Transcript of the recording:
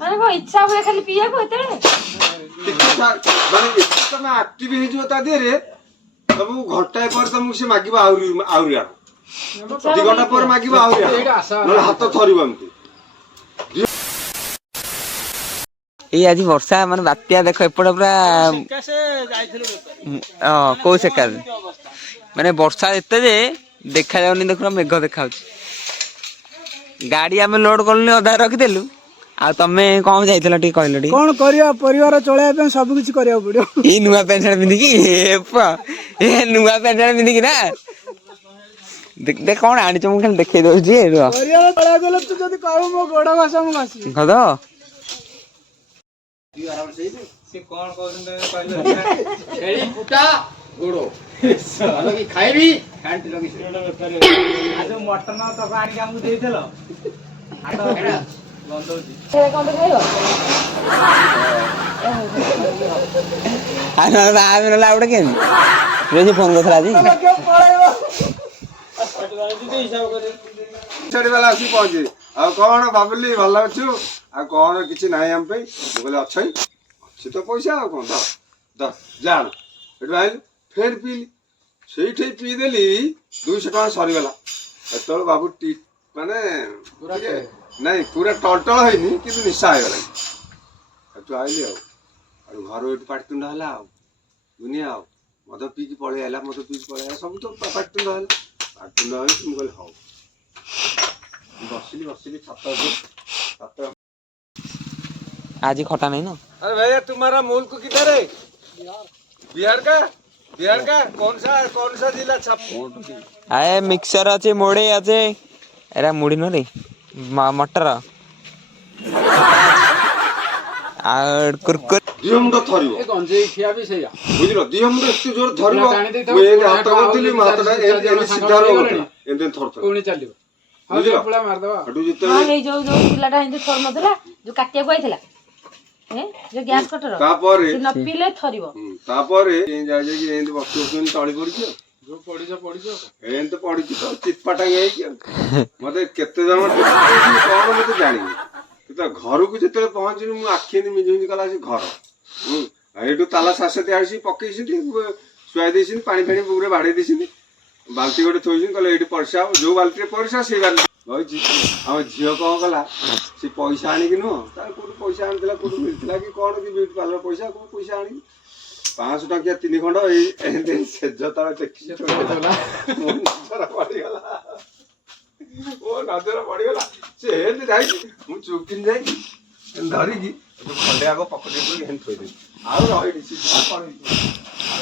ମାନେ କଣ ଇଚ୍ଛା ହୁଏ ଖାଲି ପିଇବାକୁ ଏତେବେଳେ? ମାନେ ଏତେ ତମେ ଆକ୍ଟିଭ ହେଇଯିବ ତା ଦେହରେ ତମକୁ ଘଣ୍ଟାଏ ପରେ ତମକୁ ସେ ମାଗିବ ଆହୁରି ଆହୁରି ଆଣ 2 ଘଣ୍ଟା ପରେ ମାଗିବ ଆହୁରି ଆଣ ନହେଲେ ହାତ ଥରିବ ଏମିତି। ଏଇ ଆଜି ବର୍ଷା ମାନେ ବାତ୍ୟା ଦେଖ ଏପଟେ ପୁରା କୋଉ ସେକା ମାନେ ବର୍ଷା ଏତେ ଯେ ଦେଖାଯାଉନି ଦେଖୁନ ମେଘ ଦେଖାଯାଉଛି। ଗାଡି ଆମେ ଲୋଡ କଲୁନି ଅଧା ରଖିଦେଲୁ। ଆଉ ତମେ କଣ ଯାଇଥିଲ ଟିକେ କହିଲ ଟିକେ? କଣ କରିବା ପରିବାର ଚଳେଇବା ପାଇଁ ସବୁ କିଛି କରିବାକୁ ପଡିବ। ଏଇ ନୂଆ ପ୍ୟାଣ୍ଟ ସାର୍ଟ ପିନ୍ଧିକି ଏ ନୂଆ ପ୍ୟାଣ୍ଟ ସାର୍ଟ ପିନ୍ଧିକି ନା ଦେଖ କଣ ଆଣିଛ ମୁଁ ଖାଲି ଦେଖେଇ ଦଉଛି ରୁହ। ପରିବାର ଚଳେଇବାକୁ ହେଲେ ତୁ ଯଦି କହିବୁ ମୋ ଗୋଡ ଘଷା ମୁଁ ଘଷିବି। ଘଦ ସେ କଣ କହୁଛନ୍ତି ଛେଳି ଫୁଟା ଗୋଡ ଖାଇବି ମଟନ ତକ ଆଣିକି ଆମକୁ ଦେଇଥିଲ ନହେଲେ ଆଉ ଗୋଟେ କେମିତି ଫୋନ କରିଥିଲା ଆଜି ବାଲା ଆସିକି ପହଞ୍ଚିବେ। ଆଉ କଣ ଭାବିଲି ଭଲ ଅଛୁ ଆଉ କଣ କିଛି ନାହିଁ ଆମ ପାଇଁ। ମୁଁ କହିଲି ଅଛି ତ ପଇସା ଆଉ କଣ ଜାଣ ଏଠୁ ଆଇଲି ଫେର ପିଇଲି ସେଇଠି ପିଇଦେଲି 200 ଟଙ୍କା ସରିଗଲା। ସେତେବେଳେ ବାବୁ ମାନେ ନାଇଁ ପୁରା ଟଳଟଳ ହେଇନି କିନ୍ତୁ ନିଶା ହେଇଗଲା। ସେଠୁ ଆଇଲି ଆଉ ଘର ଏଠୁ ପାଟିତୁଣ୍ଡ ହେଲା ଆଉ ଦୁନିଆ ଆଉ ମଦ ପିଇକି ପଳେଇ ଆଇଲା ସବୁ ତ ପାଟିତୁଣ୍ଡ ହେଲା। ପାଟିତୁଣ୍ଡ ହେଇକି ମୁଁ କହିଲି ହଉ बसिली छत आज खटा नहीं ना। अरे भैया तुम्हारा मुल्क किधर है? बिहार का कौन सा जिला छाप? आए मिक्सर अच्छे मोड़े अच्छे एरा मुड़ी न रे मटर कुरकुर दिह मुंड थरिबो ए गंजेई खिया भी सेया बुझिलो दिह मुंड एते जोर धरिबो मु ए हाथ करथिली मु हाथ ए सीधा रो एते थरथर कोणी चालिबो बुझिलो पुला मार दबा हटू जिते हां हे जो पिलाटा हिंदी थर नथला जो काटिया को आइथला जो गैस कटर तापरे से न पीले थरिबो तापरे जाय जे कि एंत बक्सुन तळी पड़ियो जो पड़ियो एंत पड़ी तो चितपाटा गई कि मते केते जण कोन मते जानि तो घर को जिते पहुंचली मु आखि मिजुमिजु कला से घर एठू ताला सासते आसी पकईसी शुआई देसी पानी फाणी पूरे बाड़े देसी बाल्टी गोटे थोड़ी कहले ये परिसा जो बाल्टी परिसा से बाल्टी आम झील कौन कला सी पैसा आणिकी नुह कौट पैसा आनीला कौट मिलता कि कौन कि ब्यूटी पार्लर पैसा कौन पैसा आनी 500 टंकिया 3 खंड सेज तार टेक्सी पड़गला ओ नजर पड़गला से जाई चुपकिन जाई धरिकी खंडे आग पकड़ थोड़ी आउ रही